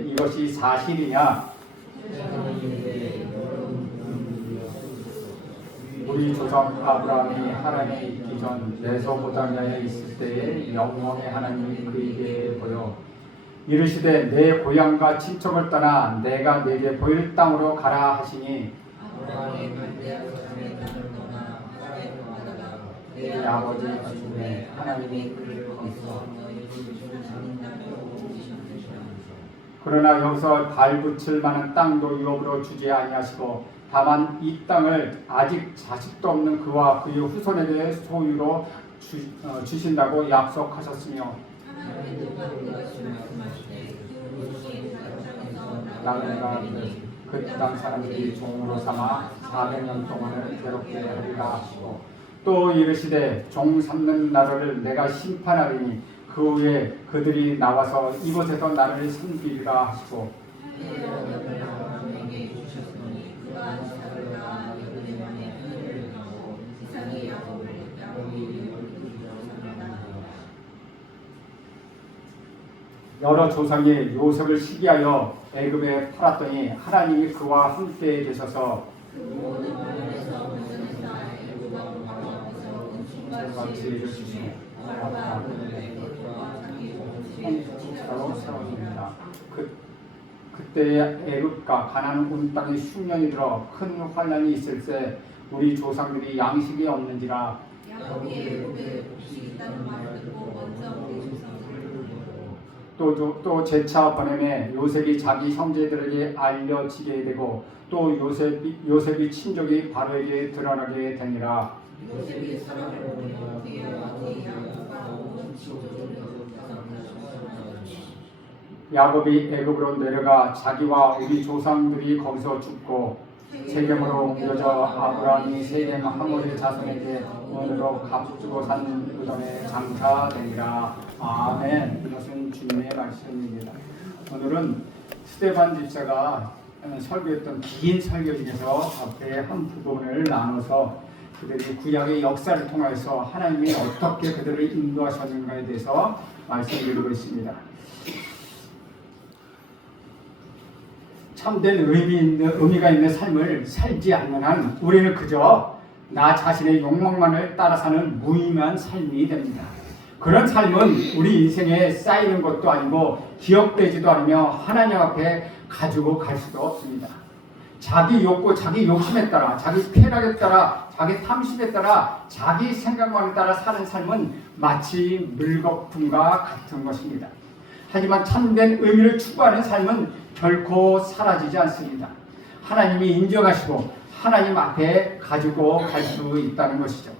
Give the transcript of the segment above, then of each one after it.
이것이 사실이냐? 우리 조상 아브라함이 하나님에 있기 전 메소포타미아에 있을 때에 영원의 하나님이 그에게 보여 이르시되 내 고향과 친척을 떠나 내가 네게 보일 땅으로 가라 하시니 내 아버지가 죽음에 하나님이 그를 거기서 그러나 여기서 발붙일 만한 땅도 유업으로 주지 아니하시고 다만 이 땅을 아직 자식도 없는 그와 그의 후손에게 소유로 주신다고 약속하셨으며 나그네가 그 땅 사람들이 종으로 삼아 400년 동안을 괴롭게 하리라 하시고 또 이르시되 종 삼는 나라를 내가 심판하리니 그 후에 그들이 나와서 이곳에서 나를 섬기리라 하시고 여러 조상이 요셉을 시기하여 애굽에 팔았더니 하나님이 그와 함께 계셔서 지혜를 주시며 세워줍니다. 그때에 애굽과 가나안 온 땅에 흉년이 들어 큰 환난이 있을 때 우리 조상들이 양식이 없는지라 또 제차 보냄에 요셉이 자기 형제들에게 알려지게 되고 또 요셉이 친족이 바로에게 드러나게 되니라. 야곱이 애굽으로 내려가 자기와 우리 조상들이 거기서 죽고 세겜으로 옮겨져 아브라함이 세겜 하모리 자손에게 은으로 값주고 산 무덤에 장사되니라. 아멘. 이것은 주님의 말씀입니다. 오늘은 스데반 집사가 설교했던 긴 설교 중에서 앞에 한 부분을 나눠서 그들이 구약의 역사를 통해서 하나님이 어떻게 그들을 인도하셨는가에 대해서 말씀드리고 있습니다. 참된 의미가 있는 삶을 살지 않는 한 우리는 그저 나 자신의 욕망만을 따라 사는 무의미한 삶이 됩니다. 그런 삶은 우리 인생에 쌓이는 것도 아니고 기억되지도 않으며 하나님 앞에 가지고 갈 수도 없습니다. 자기 욕구, 자기 욕심에 따라, 자기 쾌락에 따라, 자기 탐심에 따라, 자기 생각만에 따라 사는 삶은 마치 물거품과 같은 것입니다. 하지만 참된 의미를 추구하는 삶은 결코 사라지지 않습니다. 하나님이 인정하시고 하나님 앞에 가지고 갈 수 있다는 것이죠.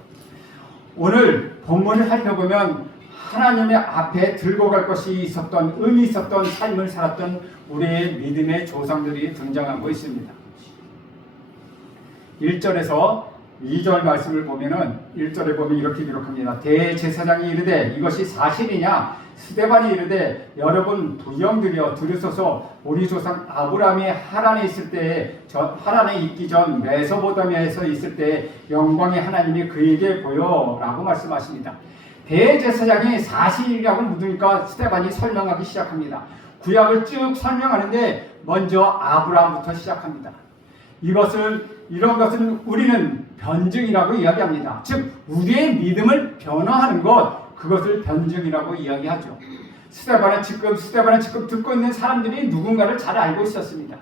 오늘 본문을 살펴보면 하나님의 앞에 들고 갈 것이 있었던, 의미 있었던 삶을 살았던 우리의 믿음의 조상들이 등장하고 있습니다. 1절에서 2절 말씀을 보면은 1절에 보면 이렇게 기록합니다. 대제사장이 이르되 이것이 사실이냐? 스데반이 이르되 여러분 부형들이여 들으소서. 우리 조상 아브라함이 하란에 있을 때에 하란에 있기 전 메소포타미아에서 있을 때에 영광의 하나님이 그에게 보여라고 말씀하십니다. 대제사장이 사실이라고 묻으니까 스데반이 설명하기 시작합니다. 구약을 쭉 설명하는데 먼저 아브라함부터 시작합니다. 이런 것은 우리는 변증이라고 이야기합니다. 즉 우리의 믿음을 변화하는 것, 그것을 변증이라고 이야기하죠. 스데반은 지금 듣고 있는 사람들이 누군가를 잘 알고 있었습니다.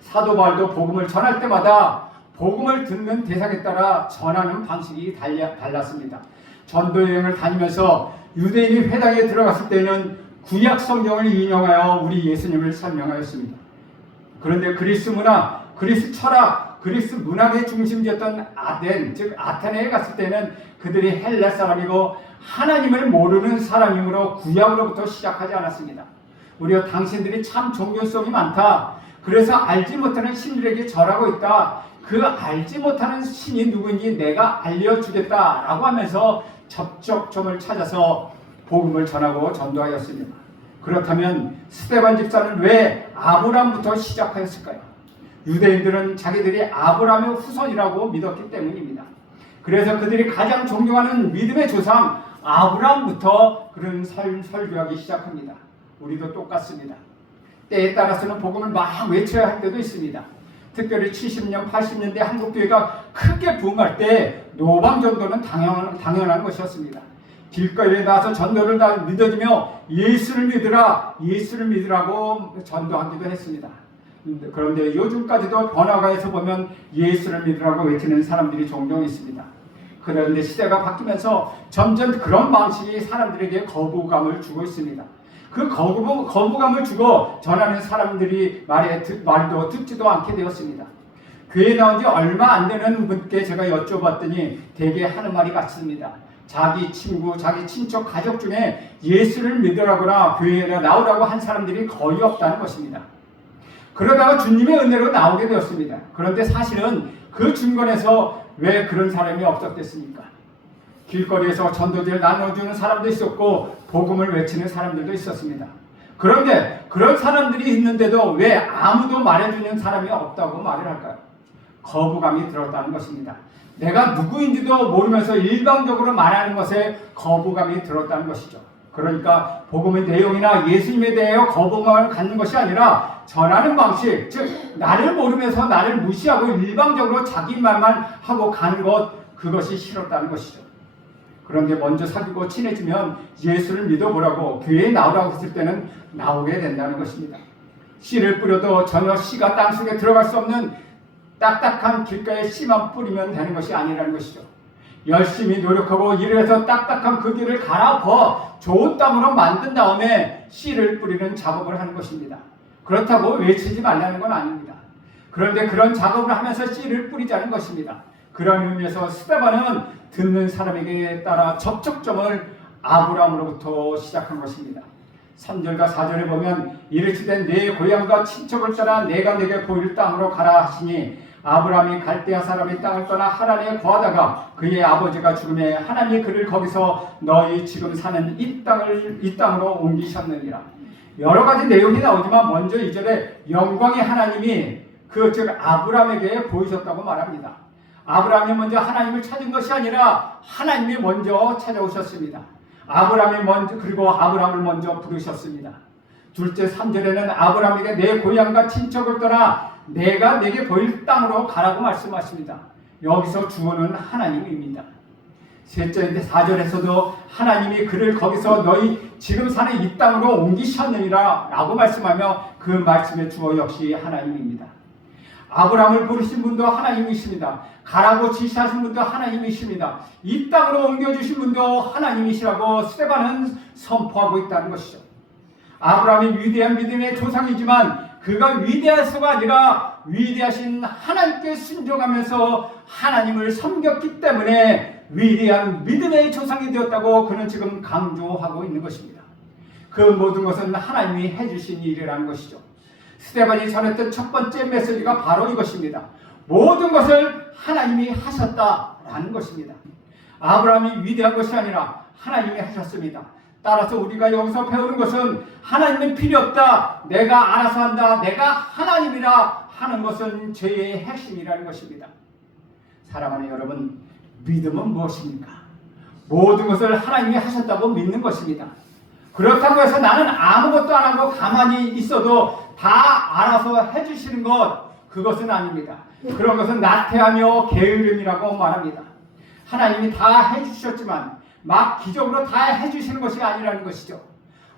사도 바울도 복음을 전할 때마다 복음을 듣는 대상에 따라 전하는 방식이 달랐습니다. 전도 여행을 다니면서 유대인이 회당에 들어갔을 때는 구약 성경을 인용하여 우리 예수님을 설명하였습니다. 그런데 그리스 문화, 그리스 철학, 그리스 문학의 중심지였던 즉 아테네에 갔을 때는 그들이 헬라 사람이고 하나님을 모르는 사람이므로 구약으로부터 시작하지 않았습니다. 우리가 당신들이 참 종교성이 많다. 그래서 알지 못하는 신들에게 절하고 있다. 그 알지 못하는 신이 누구인지 내가 알려주겠다라고 하면서 접촉점을 찾아서 복음을 전하고 전도하였습니다. 그렇다면 스데반 집사는 왜 아브라함부터 시작하였을까요? 유대인들은 자기들이 아브라함의 후손이라고 믿었기 때문입니다. 그래서 그들이 가장 존경하는 믿음의 조상 아브라함부터 그런 설교하기 시작합니다. 우리도 똑같습니다. 때에 따라서는 복음을 막 외쳐야 할 때도 있습니다. 특별히 70년, 80년대 한국교회가 크게 부흥할 때 노방전도는 당연한 것이었습니다. 길거리에 나와서 전도를 다 믿어주며 예수를 믿으라, 예수를 믿으라고 전도하기도 했습니다. 그런데 요즘까지도 번화가에서 보면 예수를 믿으라고 외치는 사람들이 종종 있습니다. 그런데 시대가 바뀌면서 점점 그런 방식이 사람들에게 거부감을 주고 있습니다. 그 거부감을 주고 전하는 사람들이 말도 듣지도 않게 되었습니다. 교회에 나온 지 얼마 안 되는 분께 제가 여쭤봤더니 대개 하는 말이 같습니다. 자기 친구, 자기 친척, 가족 중에 예수를 믿으라거나 교회에 나오라고 한 사람들이 거의 없다는 것입니다. 그러다가 주님의 은혜로 나오게 되었습니다. 그런데 사실은 그 중간에서 왜 그런 사람이 없었겠습니까? 길거리에서 전도지를 나눠주는 사람도 있었고 복음을 외치는 사람들도 있었습니다. 그런데 그런 사람들이 있는데도 왜 아무도 말해주는 사람이 없다고 말을 할까요? 거부감이 들었다는 것입니다. 내가 누구인지도 모르면서 일방적으로 말하는 것에 거부감이 들었다는 것이죠. 그러니까 복음의 내용이나 예수님에 대하여 거부감을 갖는 것이 아니라 전하는 방식, 즉 나를 모르면서 나를 무시하고 일방적으로 자기 말만 하고 가는 것, 그것이 싫었다는 것이죠. 그런데 먼저 사귀고 친해지면 예수를 믿어보라고 교회에 나오라고 했을 때는 나오게 된다는 것입니다. 씨를 뿌려도 전혀 씨가 땅속에 들어갈 수 없는 딱딱한 길가에 씨만 뿌리면 되는 것이 아니라는 것이죠. 열심히 노력하고 일을 해서 딱딱한 그 길을 갈아엎어 좋은 땅으로 만든 다음에 씨를 뿌리는 작업을 하는 것입니다. 그렇다고 외치지 말라는 건 아닙니다. 그런데 그런 작업을 하면서 씨를 뿌리자는 것입니다. 그런 의미에서 스데반은 듣는 사람에게 따라 접촉점을 아브라함으로부터 시작한 것입니다. 3절과 4절에 보면 이르시되 내 고향과 친척을 떠나 내가 내게 보일 땅으로 가라 하시니 아브라함이 갈대아 사람의 땅을 떠나 하란에 거하다가 그의 아버지가 죽음에 하나님이 그를 거기서 너희 지금 사는 이 땅으로 옮기셨느니라. 여러 가지 내용이 나오지만 먼저 2절에 영광의 하나님이 즉 아브라함에게 보이셨다고 말합니다. 아브라함이 먼저 하나님을 찾은 것이 아니라 하나님이 먼저 찾아오셨습니다. 그리고 아브라함을 먼저 부르셨습니다. 둘째 3절에는 아브라함에게 내 고향과 친척을 떠나 내가 내게 보일 땅으로 가라고 말씀하십니다. 여기서 주어는 하나님입니다. 셋째 4절에서도 하나님이 그를 거기서 너희 지금 사는 이 땅으로 옮기셨느니라 라고 말씀하며 그 말씀의 주어 역시 하나님입니다. 아브라함을 부르신 분도 하나님이십니다. 가라고 지시하신 분도 하나님이십니다. 이 땅으로 옮겨주신 분도 하나님이시라고 스데반은 선포하고 있다는 것이죠. 아브라함이 위대한 믿음의 조상이지만 그가 위대해서가 아니라 위대하신 하나님께 순종하면서 하나님을 섬겼기 때문에 위대한 믿음의 조상이 되었다고 그는 지금 강조하고 있는 것입니다. 그 모든 것은 하나님이 해주신 일이라는 것이죠. 스데반이 전했던 첫 번째 메시지가 바로 이것입니다. 모든 것을 하나님이 하셨다라는 것입니다. 아브라함이 위대한 것이 아니라 하나님이 하셨습니다. 따라서 우리가 여기서 배우는 것은 하나님은 필요 없다, 내가 알아서 한다, 내가 하나님이라 하는 것은 죄의 핵심이라는 것입니다. 사랑하는 여러분, 믿음은 무엇입니까? 모든 것을 하나님이 하셨다고 믿는 것입니다. 그렇다고 해서 나는 아무것도 안 하고 가만히 있어도 다 알아서 해주시는 것, 그것은 아닙니다. 그런 것은 나태하며 게으름이라고 말합니다. 하나님이 다 해주셨지만 막 기적으로 다 해주시는 것이 아니라는 것이죠.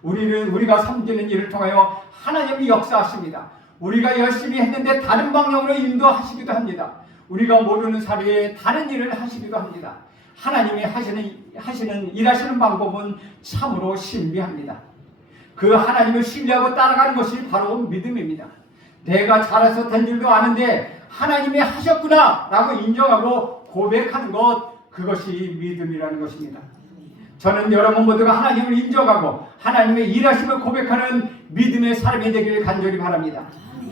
우리가 섬기는 일을 통하여 하나님이 역사하십니다. 우리가 열심히 했는데 다른 방향으로 인도하시기도 합니다. 우리가 모르는 사이에 다른 일을 하시기도 합니다. 하나님이 일하시는 방법은 참으로 신비합니다. 그 하나님을 신뢰하고 따라가는 것이 바로 믿음입니다. 내가 잘해서 된 줄도 아는데 하나님이 하셨구나 라고 인정하고 고백하는 것, 그것이 믿음이라는 것입니다. 저는 여러분 모두가 하나님을 인정하고 하나님의 일하심을 고백하는 믿음의 사람이 되기를 간절히 바랍니다.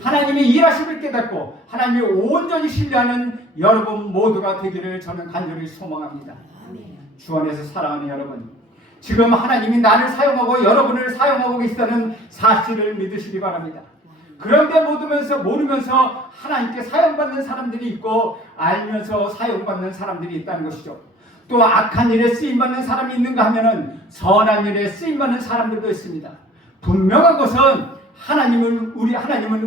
하나님의 일하심을 깨닫고 하나님을 온전히 신뢰하는 여러분 모두가 되기를 저는 간절히 소망합니다. 주 안에서 사랑하는 여러분, 지금 하나님이 나를 사용하고 여러분을 사용하고 계시다는 사실을 믿으시기 바랍니다. 그런데 모르면서 하나님께 사용받는 사람들이 있고 알면서 사용받는 사람들이 있다는 것이죠. 또 악한 일에 쓰임받는 사람이 있는가 하면은 선한 일에 쓰임받는 사람들도 있습니다. 분명한 것은 하나님은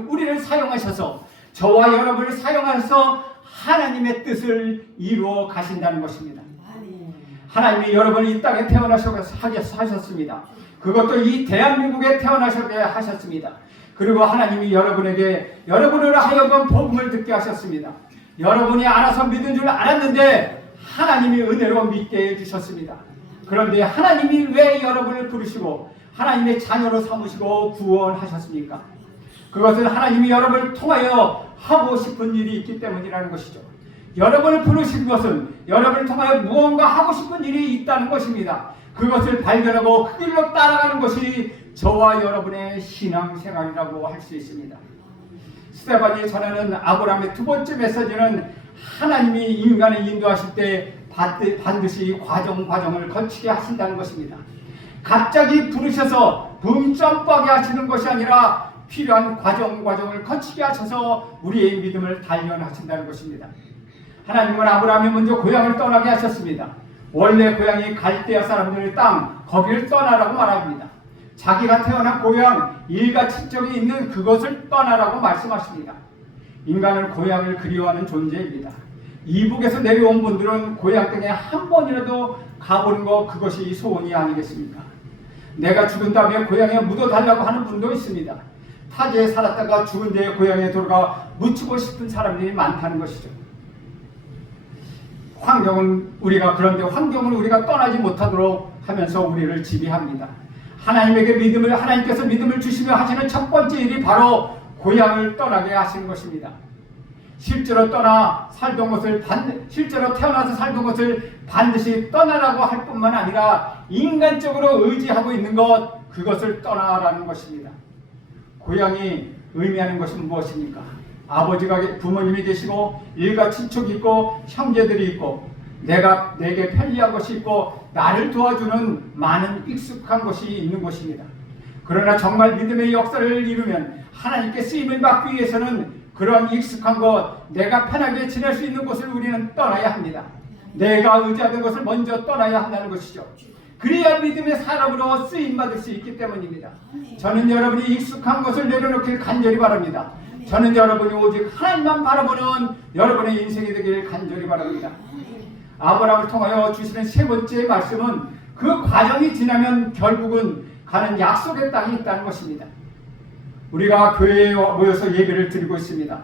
우리를 사용하셔서 저와 여러분을 사용하셔서 하나님의 뜻을 이루어 가신다는 것입니다. 하나님이 여러분을 이 땅에 태어나셨습니다. 그것도 이 대한민국에 태어나셨게 하셨습니다. 그리고 하나님이 여러분을 하여금 복음을 듣게 하셨습니다. 여러분이 알아서 믿은 줄 알았는데 하나님이 은혜로 믿게 해주셨습니다. 그런데 하나님이 왜 여러분을 부르시고 하나님의 자녀로 삼으시고 구원하셨습니까? 그것은 하나님이 여러분을 통하여 하고 싶은 일이 있기 때문이라는 것이죠. 여러분을 부르신 것은 여러분을 통하여 무언가 하고 싶은 일이 있다는 것입니다. 그것을 발견하고 그 길로 따라가는 것이 저와 여러분의 신앙생활이라고 할 수 있습니다. 스데반이 전하는 아브라함의 두 번째 메시지는 하나님이 인간을 인도하실 때 반드시 과정을 거치게 하신다는 것입니다. 갑자기 부르셔서 붐 점프하게 하시는 것이 아니라 필요한 과정을 거치게 하셔서 우리의 믿음을 단련하신다는 것입니다. 하나님은 아브라함이 먼저 고향을 떠나게 하셨습니다. 원래 고향이 갈대아 사람들의 땅, 거기를 떠나라고 말합니다. 자기가 태어난 고향, 일가 친척이 있는 그것을 떠나라고 말씀하십니다. 인간은 고향을 그리워하는 존재입니다. 이북에서 내려온 분들은 고향 땅에 한 번이라도 가보는 것, 그것이 소원이 아니겠습니까? 내가 죽은 다음에 고향에 묻어달라고 하는 분도 있습니다. 타지에 살았다가 죽은 뒤에 고향에 돌아가 묻히고 싶은 사람들이 많다는 것이죠. 그런데 환경을 우리가 떠나지 못하도록 하면서 우리를 지배합니다. 하나님께서 믿음을 주시며 하시는 첫 번째 일이 바로 고향을 떠나게 하시는 것입니다. 실제로 태어나서 살던 것을 반드시 떠나라고 할 뿐만 아니라 인간적으로 의지하고 있는 것, 그것을 떠나라는 것입니다. 고향이 의미하는 것은 무엇입니까? 부모님이 계시고 일가 친척이 있고 형제들이 있고 내게 편리한 것이 있고 나를 도와주는 많은 익숙한 것이 있는 것입니다. 그러나 정말 믿음의 역사를 이루면 하나님께 쓰임을 받기 위해서는 그런 익숙한 것, 내가 편하게 지낼 수 있는 곳을 우리는 떠나야 합니다. 내가 의지하던 것을 먼저 떠나야 한다는 것이죠. 그래야 믿음의 사람으로 쓰임받을 수 있기 때문입니다. 저는 여러분이 익숙한 것을 내려놓길 간절히 바랍니다. 저는 여러분이 오직 하나님만 바라보는 여러분의 인생이 되길 간절히 바랍니다. 아브라함을 통하여 주시는 세 번째 말씀은 그 과정이 지나면 결국은 가는 약속의 땅이 있다는 것입니다. 우리가 교회에 모여서 예배를 드리고 있습니다.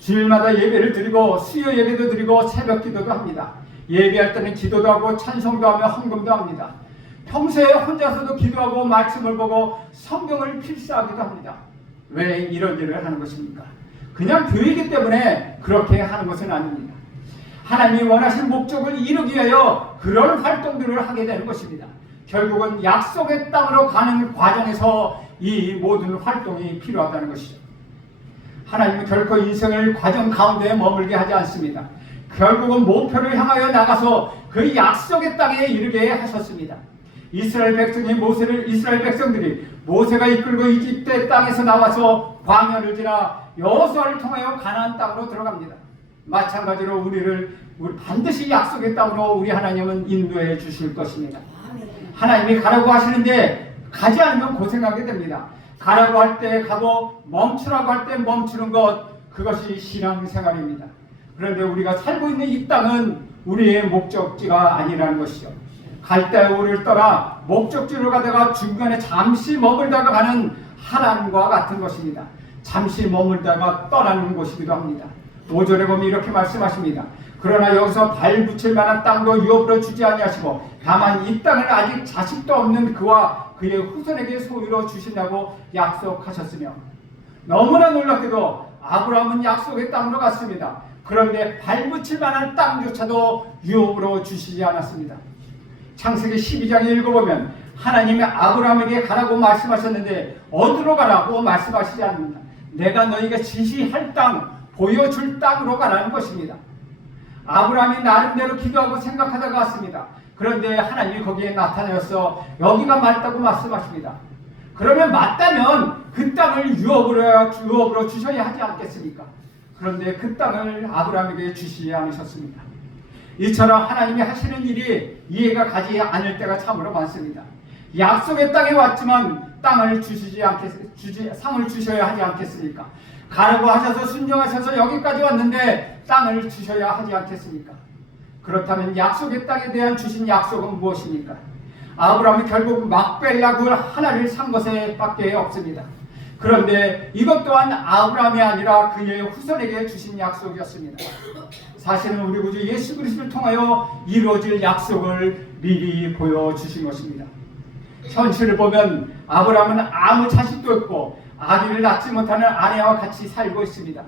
주일마다 예배를 드리고 수요 예배도 드리고 새벽 기도도 합니다. 예배할 때는 기도도 하고 찬송도 하며 헌금도 합니다. 평소에 혼자서도 기도하고 말씀을 보고 성경을 필사하기도 합니다. 왜 이런 일을 하는 것입니까? 그냥 교회이기 때문에 그렇게 하는 것은 아닙니다. 하나님이 원하시는 목적을 이루기 위하여 그런 활동들을 하게 되는 것입니다. 결국은 약속의 땅으로 가는 과정에서 이 모든 활동이 필요하다는 것이죠. 하나님은 결코 인생을 과정 가운데 머물게 하지 않습니다. 결국은 목표를 향하여 나가서 그 약속의 땅에 이르게 하셨습니다. 이스라엘 백성들이 모세가 이끌고 이집트의 땅에서 나와서 광야를 지나 여호수아를 통하여 가나안 땅으로 들어갑니다. 마찬가지로 우리 반드시 약속의 땅으로 우리 하나님은 인도해 주실 것입니다. 하나님이 가라고 하시는데 가지 않으면 고생하게 됩니다. 가라고 할 때 가고 멈추라고 할 때 멈추는 것, 그것이 신앙생활입니다. 그런데 우리가 살고 있는 이 땅은 우리의 목적지가 아니라는 것이죠. 갈대아우를 떠나 목적지로 가다가 중간에 잠시 머물다가 가는 하나님과 같은 것입니다. 잠시 머물다가 떠나는 곳이기도 합니다. 5절에 보면 이렇게 말씀하십니다. 그러나 여기서 발 붙일 만한 땅도 유업으로 주지 아니하시고 다만 이 땅을 아직 자식도 없는 그와 그의 후손에게 소유로 주신다고 약속하셨으며, 너무나 놀랍게도 아브라함은 약속의 땅으로 갔습니다. 그런데 발 붙일 만한 땅조차도 유업으로 주시지 않았습니다. 창세기 12장에 읽어보면 하나님이 아브라함에게 가라고 말씀하셨는데 어디로 가라고 말씀하시지 않습니다. 내가 너희가 지시할 땅, 보여줄 땅으로 가라는 것입니다. 아브라함이 나름대로 기도하고 생각하다가 왔습니다. 그런데 하나님이 거기에 나타나서 여기가 맞다고 말씀하십니다. 그러면 맞다면 그 땅을 유업으로 주셔야 하지 않겠습니까? 그런데 그 땅을 아브라함에게 주시지 않으셨습니다. 이처럼 하나님이 하시는 일이 이해가 가지 않을 때가 참으로 많습니다. 약속의 땅에 왔지만 상을 주셔야 하지 않겠습니까? 가라고 하셔서 순종하셔서 여기까지 왔는데 땅을 주셔야 하지 않겠습니까? 그렇다면 약속의 땅에 대한 주신 약속은 무엇입니까? 아브라함이 결국 막벨라 그 하나를 산 것에 밖에 없습니다. 그런데 이것 또한 아브라함이 아니라 그의 후손에게 주신 약속이었습니다. 사실은 우리 구주 예수 그리스도를 통하여 이루어질 약속을 미리 보여주신 것입니다. 현실을 보면 아브라함은 아무 자식도 없고 아기를 낳지 못하는 아내와 같이 살고 있습니다.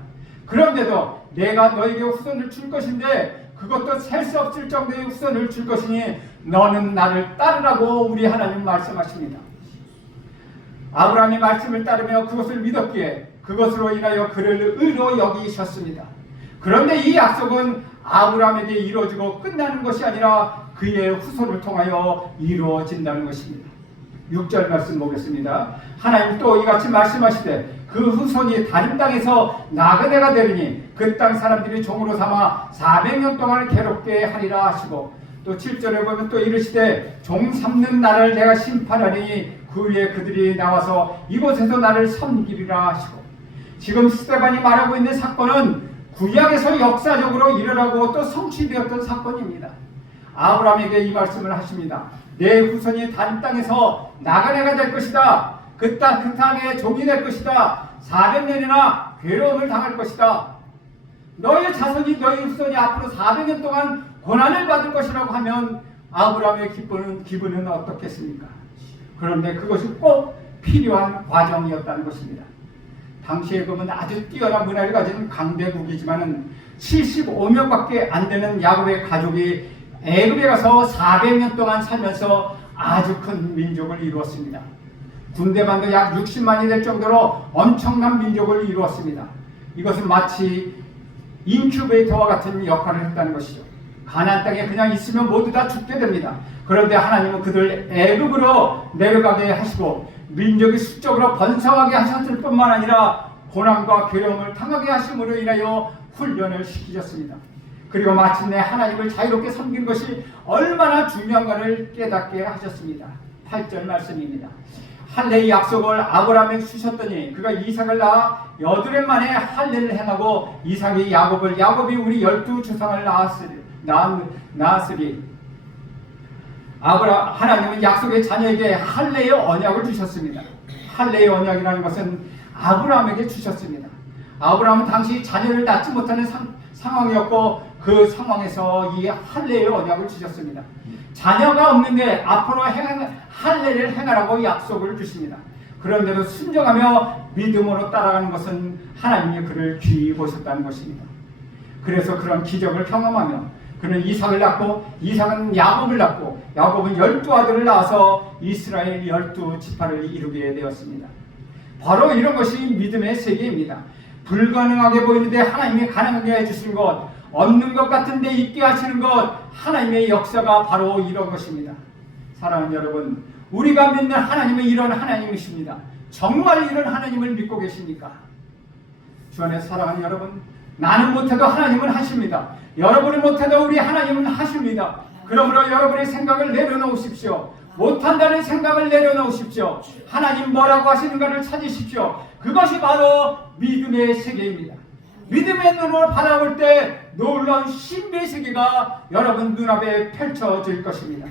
그런데도 내가 너에게 후손을 줄 것인데 그것도 셀 수 없을 정도의 후손을 줄 것이니 너는 나를 따르라고 우리 하나님 말씀하십니다. 아브라함이 말씀을 따르며 그것을 믿었기에 그것으로 인하여 그를 의로 여기셨습니다. 그런데 이 약속은 아브라함에게 이루어지고 끝나는 것이 아니라 그의 후손을 통하여 이루어진다는 것입니다. 6절 말씀 보겠습니다. 하나님 또 이같이 말씀하시되 그 후손이 다른 땅에서 나그네가 되리니 그 땅 사람들이 종으로 삼아 400년 동안 괴롭게 하리라 하시고, 또 7절에 보면 또 이르시되 종 삼는 날을 내가 심판하리니 그 후에 그들이 나와서 이곳에서 나를 섬기리라 하시고, 지금 스데반이 말하고 있는 사건은 구약에서 역사적으로 일어나고 또 성취되었던 사건입니다. 아브라함에게 이 말씀을 하십니다. 내 후손이 다른 땅에서 나그네가 될 것이다. 그 땅의 종이 될 것이다. 400년이나 괴로움을 당할 것이다. 너의 자손이 너의 후손이 앞으로 400년 동안 고난을 받을 것이라고 하면 아브라함의 기분은 어떻겠습니까? 그런데 그것이 꼭 필요한 과정이었다는 것입니다. 당시에 보면 아주 뛰어난 문화를 가진 강대국이지만은 75명밖에 안 되는 야곱의 가족이 애굽에 가서 400년 동안 살면서 아주 큰 민족을 이루었습니다. 군대만도 약 60만이 될 정도로 엄청난 민족을 이루었습니다. 이것은 마치 인큐베이터와 같은 역할을 했다는 것이죠. 가나안 땅에 그냥 있으면 모두 다 죽게 됩니다. 그런데 하나님은 그들 애굽으로 내려가게 하시고 민족이 수적으로 번성하게 하셨을 뿐만 아니라 고난과 괴로움을 당하게 하심으로 인하여 훈련을 시키셨습니다. 그리고 마침내 하나님을 자유롭게 섬긴 것이 얼마나 중요한가를 깨닫게 하셨습니다. 8절 말씀입니다. 할례의 약속을 아브라함에게 주셨더니 그가 이삭을 낳아 여드렛 만에 할례를 행하고 이삭이 야곱을, 야곱이 우리 12조상을 낳았으리. 하나님은 약속의 자녀에게 할례의 언약을 주셨습니다. 할례의 언약이라는 것은 아브라함에게 주셨습니다. 아브라함은 당시 자녀를 낳지 못하는 상황이었고 그 상황에서 이 할례의 언약을 주셨습니다. 자녀가 없는데 앞으로 할례를 행하라고 약속을 주십니다. 그런데도 순종하며 믿음으로 따라가는 것은 하나님이 그를 귀히 보셨다는 것입니다. 그래서 그런 기적을 경험하며 그는 이삭을 낳고 이삭은 야곱을 낳고 야곱은 12아들을 낳아서 이스라엘 12지파를 이루게 되었습니다. 바로 이런 것이 믿음의 세계입니다. 불가능하게 보이는데 하나님이 가능하게 해주신 것, 없는 것 같은데 있게 하시는 것, 하나님의 역사가 바로 이런 것입니다. 사랑하는 여러분, 우리가 믿는 하나님은 이런 하나님이십니다. 정말 이런 하나님을 믿고 계십니까? 주 안에 사랑하는 여러분, 나는 못해도 하나님은 하십니다. 여러분이 못해도 우리 하나님은 하십니다. 그러므로 여러분의 생각을 내려놓으십시오. 못한다는 생각을 내려놓으십시오. 하나님 뭐라고 하시는가를 찾으십시오. 그것이 바로 믿음의 세계입니다. 믿음의 눈으로 바라볼 때 놀라운 신비의 세계가 여러분 눈앞에 펼쳐질 것입니다.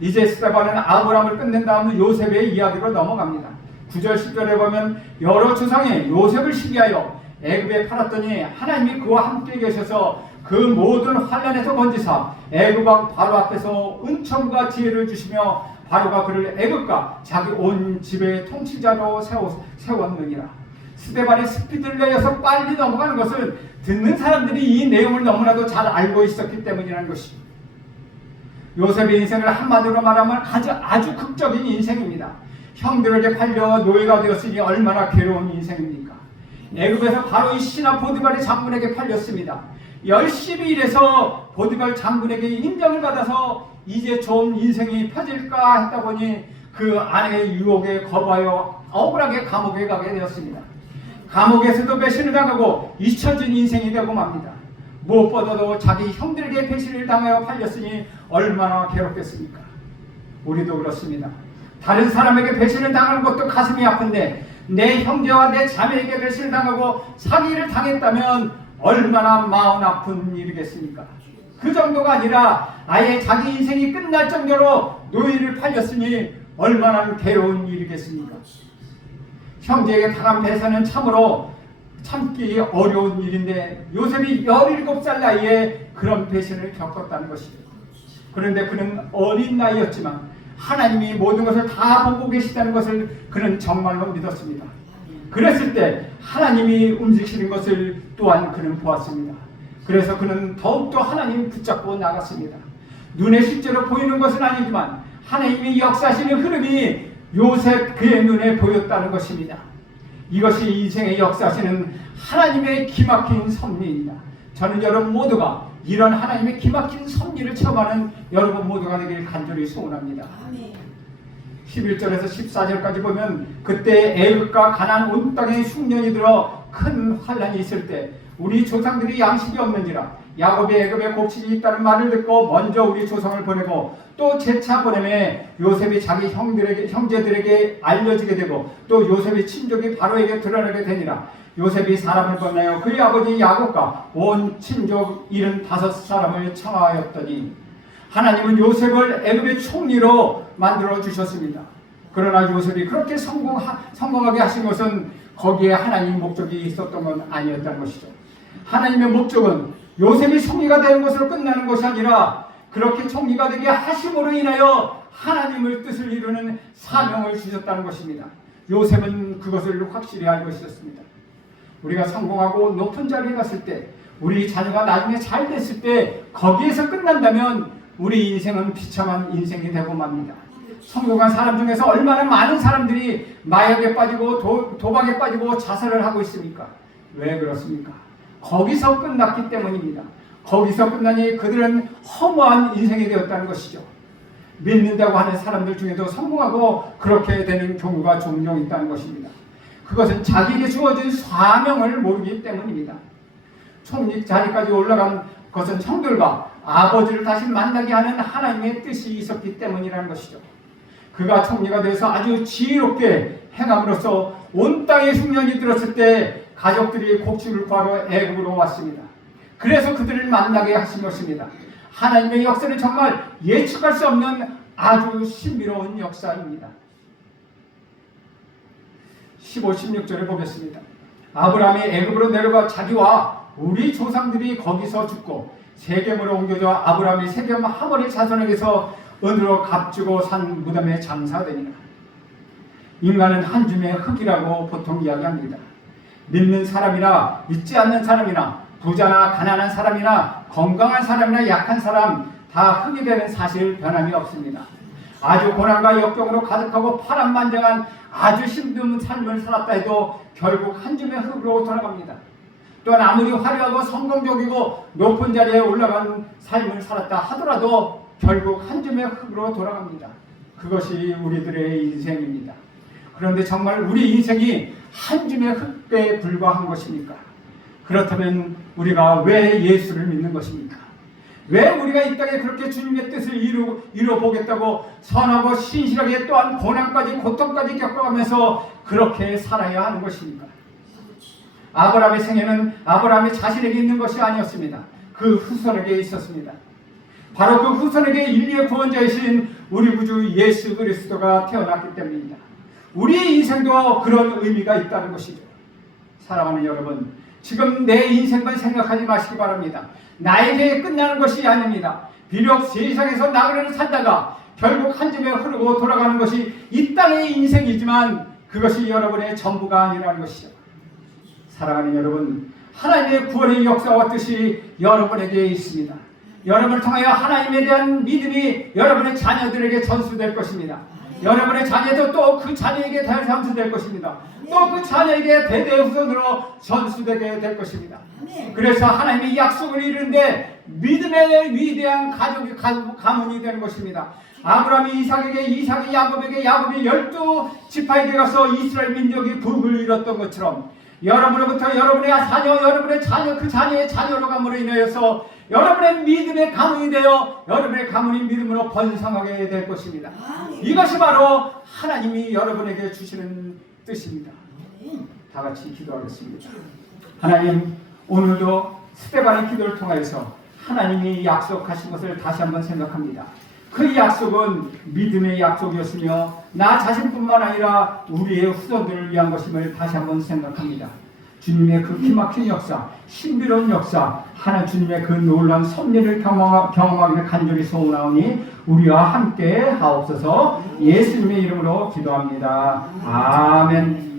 이제 스데반은 아브라함을 끝낸 다음 요셉의 이야기로 넘어갑니다. 9절 10절에 보면 여러 조상이 요셉을 시기하여 애굽에 팔았더니 하나님이 그와 함께 계셔서 그 모든 환난에서 건지사 애굽 왕 바로 앞에서 은총과 지혜를 주시며 바로가 그를 애굽과 자기 온 집의 통치자로 세웠느니라. 스데반이 스피드를 내어서 빨리 넘어가는 것을 듣는 사람들이 이 내용을 너무나도 잘 알고 있었기 때문이라는 것입니다. 요셉의 인생을 한마디로 말하면 아주 극적인 인생입니다. 형들에게 팔려 노예가 되었으니 얼마나 괴로운 인생입니까? 애굽에서 바로 이 신하 보디발의 장군에게 팔렸습니다. 열심히 일해서 보디발 장군에게 인정을 받아서 이제 좋은 인생이 펴질까 했다 보니 그 아내의 유혹에 거부하여 억울하게 감옥에 가게 되었습니다. 감옥에서도 배신을 당하고 잊혀진 인생이 되고 맙니다. 무엇보다도 자기 형들에게 배신을 당하여 팔렸으니 얼마나 괴롭겠습니까? 우리도 그렇습니다. 다른 사람에게 배신을 당하는 것도 가슴이 아픈데 내 형제와 내 자매에게 배신을 당하고 사기를 당했다면 얼마나 마음 아픈 일이겠습니까? 그 정도가 아니라 아예 자기 인생이 끝날 정도로 노예를 팔렸으니 얼마나 괴로운 일이겠습니까? 형제에게 당한 배신은 참으로 참기 어려운 일인데 요셉이 17살 나이에 그런 배신을 겪었다는 것이죠. 그런데 그는 어린 나이였지만 하나님이 모든 것을 다 보고 계시다는 것을 그는 정말로 믿었습니다. 그랬을 때 하나님이 움직이시는 것을 또한 그는 보았습니다. 그래서 그는 더욱더 하나님을 붙잡고 나갔습니다. 눈에 실제로 보이는 것은 아니지만 하나님이 역사하시는 흐름이 요셉 그의 눈에 보였다는 것입니다. 이것이 인생의 역사하시는 하나님의 기막힌 섭리입니다. 저는 여러분 모두가 이런 하나님의 기막힌 섭리를 체험하는 여러분 모두가 되길 간절히 소원합니다. 11절에서 14절까지 보면 그때 애굽과 가나안 온 땅에 흉년이 들어 큰 환란이 있을 때 우리 조상들이 양식이 없는지라 야곱이 애굽에 곡식이 있다는 말을 듣고 먼저 우리 조상을 보내고 또 재차 보내매 요셉이 자기 형제들에게 알려지게 되고 또 요셉의 친족이 바로에게 드러나게 되니라. 요셉이 사람을 보내어 그의 아버지 야곱과 온 친족 75사람을 청하였더니 하나님은 요셉을 애굽의 총리로 만들어 주셨습니다. 그러나 요셉이 그렇게 성공하게 하신 것은 거기에 하나님의 목적이 있었던 건 아니었다는 것이죠. 하나님의 목적은 요셉이 총리가 되는 것으로 끝나는 것이 아니라 그렇게 총리가 되게 하심으로 인하여 하나님의 뜻을 이루는 사명을 주셨다는 것입니다. 요셉은 그것을 확실히 알고 있었습니다. 우리가 성공하고 높은 자리에 갔을 때 우리 자녀가 나중에 잘 됐을 때 거기에서 끝난다면 우리 인생은 비참한 인생이 되고 맙니다. 성공한 사람 중에서 얼마나 많은 사람들이 마약에 빠지고 도박에 빠지고 자살을 하고 있습니까? 왜 그렇습니까? 거기서 끝났기 때문입니다. 거기서 끝나니 그들은 허무한 인생이 되었다는 것이죠. 믿는다고 하는 사람들 중에도 성공하고 그렇게 되는 경우가 종종 있다는 것입니다. 그것은 자기에게 주어진 사명을 모르기 때문입니다. 총리 자리까지 올라간 것은 형들과 아버지를 다시 만나게 하는 하나님의 뜻이 있었기 때문이라는 것이죠. 그가 총리가 되어서 아주 지혜롭게 행함으로써 온 땅에 흉년이 들었을 때 가족들이 곡식을 구하러 애굽으로 왔습니다. 그래서 그들을 만나게 하신 것입니다. 하나님의 역사는 정말 예측할 수 없는 아주 신비로운 역사입니다. 15, 16절에 보겠습니다. 아브라함이 애굽으로 내려가 자기와 우리 조상들이 거기서 죽고 세겜으로 옮겨져 아브라함이 세겜 하모리 자손에게서 은으로 값주고 산 무덤에 장사되니라. 인간은 한 줌의 흙이라고 보통 이야기합니다. 믿는 사람이나 믿지 않는 사람이나 부자나 가난한 사람이나 건강한 사람이나 약한 사람 다 흙이 되는 사실 변함이 없습니다. 아주 고난과 역경으로 가득하고 파란만장한 아주 힘든 삶을 살았다 해도 결국 한 줌의 흙으로 돌아갑니다. 또한 아무리 화려하고 성공적이고 높은 자리에 올라간 삶을 살았다 하더라도 결국 한 줌의 흙으로 돌아갑니다. 그것이 우리들의 인생입니다. 그런데 정말 우리 인생이 한 줌의 흙에 불과한 것입니까? 그렇다면 우리가 왜 예수를 믿는 것입니까? 왜 우리가 이 땅에 그렇게 주님의 뜻을 이루어보겠다고 선하고 신실하게 또한 고난까지 고통까지 겪어가면서 그렇게 살아야 하는 것입니까? 아브라함의 생애는 아브라함이 자신에게 있는 것이 아니었습니다. 그 후손에게 있었습니다. 바로 그 후손에게 인류의 구원자이신 우리 구주 예수 그리스도가 태어났기 때문입니다. 우리의 인생도 그런 의미가 있다는 것이죠. 사랑하는 여러분, 지금 내 인생만 생각하지 마시기 바랍니다. 나에게 끝나는 것이 아닙니다. 비록 세상에서 나그네를 살다가 결국 한 줌에 흐르고 돌아가는 것이 이 땅의 인생이지만 그것이 여러분의 전부가 아니라는 것이죠. 사랑하는 여러분, 하나님의 구원의 역사와 뜻이 여러분에게 있습니다. 여러분을 통하여 하나님에 대한 믿음이 여러분의 자녀들에게 전수될 것입니다. 여러분의 자녀도 또 그 자녀에게 전수될 것입니다. 또 그 자녀에게 대대후손으로 전수되게 될 것입니다. 그래서 하나님이 약속을 이루는데 믿음의 위대한 가문이 되는 것입니다. 아브라함이 이삭에게, 이삭이 야곱에게, 야곱이 12지파에게 가서 이스라엘 민족이 부흥을 이뤘던 것처럼 여러분으로부터 여러분의 자녀, 여러분의 자녀, 그 자녀의 자녀로 감으로 인하여서 여러분의 믿음의 가문이 되어 여러분의 가문이 믿음으로 번성하게 될 것입니다. 이것이 바로 하나님이 여러분에게 주시는 뜻입니다. 다 같이 기도하겠습니다. 하나님, 오늘도 스데반의 기도를 통하여서 하나님이 약속하신 것을 다시 한번 생각합니다. 그 약속은 믿음의 약속이었으며 나 자신뿐만 아니라 우리의 후손들을 위한 것임을 다시 한번 생각합니다. 주님의 그 기막힌 역사, 신비로운 역사, 하나님 주님의 그 놀라운 섭리를 경험하기를 간절히 소원하오니 우리와 함께 하옵소서. 예수님의 이름으로 기도합니다. 아멘.